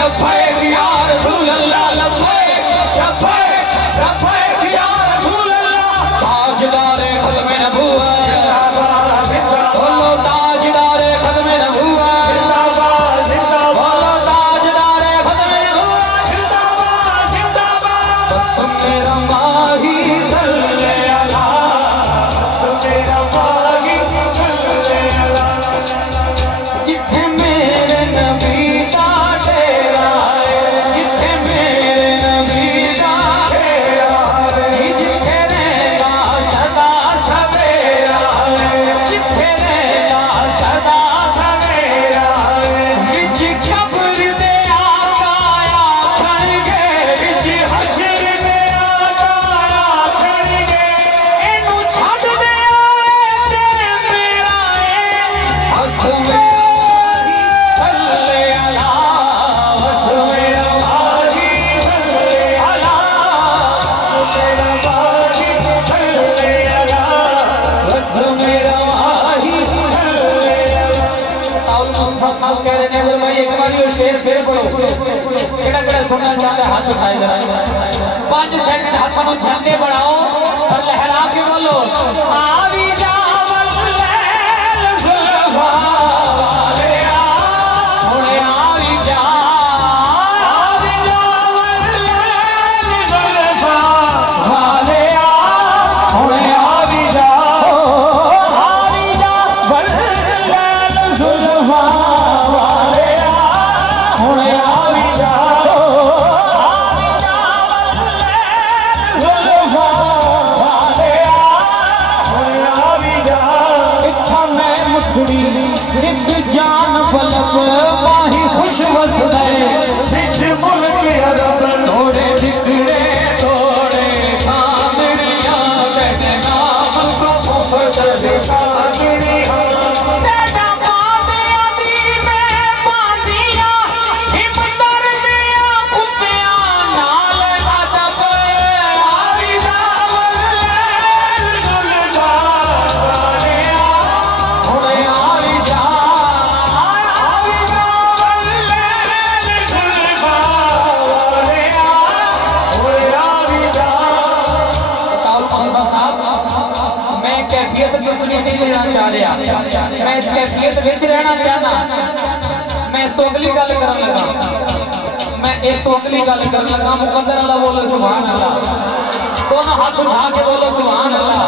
लब्बैक या रसूल अल्लाह लब्बैक लब्बैक लब्बैक या रसूल अल्लाह। ताजदारे खत्म नबूवत बोलो ताजदारे खत्म नबूवत जिंदाबाद बोलो ताजदारे खत्म नबूवत जिंदाबाद जिंदाबाद। बस मेरा माही सल्ले अला बस मेरा माही सल्ले अला जिथे मेरे नबी दा डेरा है जिथे मेरे नबी दा डेरा है जिथे रहेगा सदा सवेरा है जिथे रहेगा सदा सवेरा है विच कब्र दे आका आखणगे विच हशर दे आका आखणगे इनू छड्ड दे आए ते मेरा है हस मेरा सल्ले अला बस मेरा माही सल्ले अला मेरा माही सल्ले अला बस मेरा माही सल्ले अला। ताउल मुस्तफा साहब कह रहे हैं अगर भाई एक बार ये शेर फिर पढ़ो केड़ा केड़ा सुनना चाहते हैं हाथ उठाए जरा 5 सेकंड हाथों में झंडे बढ़ाओ और लहरा के बोलो आवी जावल लैल जुल्फा वाले आ हुणे आवी जा आवी जावल लैल जुल्फा वाले आ हुणे आवी जा आवी जावल लैल जुल्फा वाले आ हुणे आवी जा आवी जावल लैल जुल्फा वाले आ हुणे आवी जा। इत्था मैं मुठड़ी एक जान पलक माही खुश वसदे बिच मुल्क अरब थोड़े बिगड़े थोड़े खामड़िया तेरे नाम को मुफ्त दिखाड़िया तेरा पादिया दी मैं पादिया हिमदर दिया कुत्तिया नाल अदब आवी जावल लैल जुल्फा वाले आ हुणे आवी जा आवी जावल लैल जुल्फा वाले आ हुणे आवी जा। ताउल मुस्तफा साहब मैं कैफियत नहीं लेना चाह रहा मैं इस कैफियत विच रहना चाहना मैं इस तो अगली गल करन लगा मैं इस तो अगली गल करन लगा मुकद्दर अल्लाह बोलो सुभान अल्लाह दोनों हाथ उठा के बोलो सुभान अल्लाह।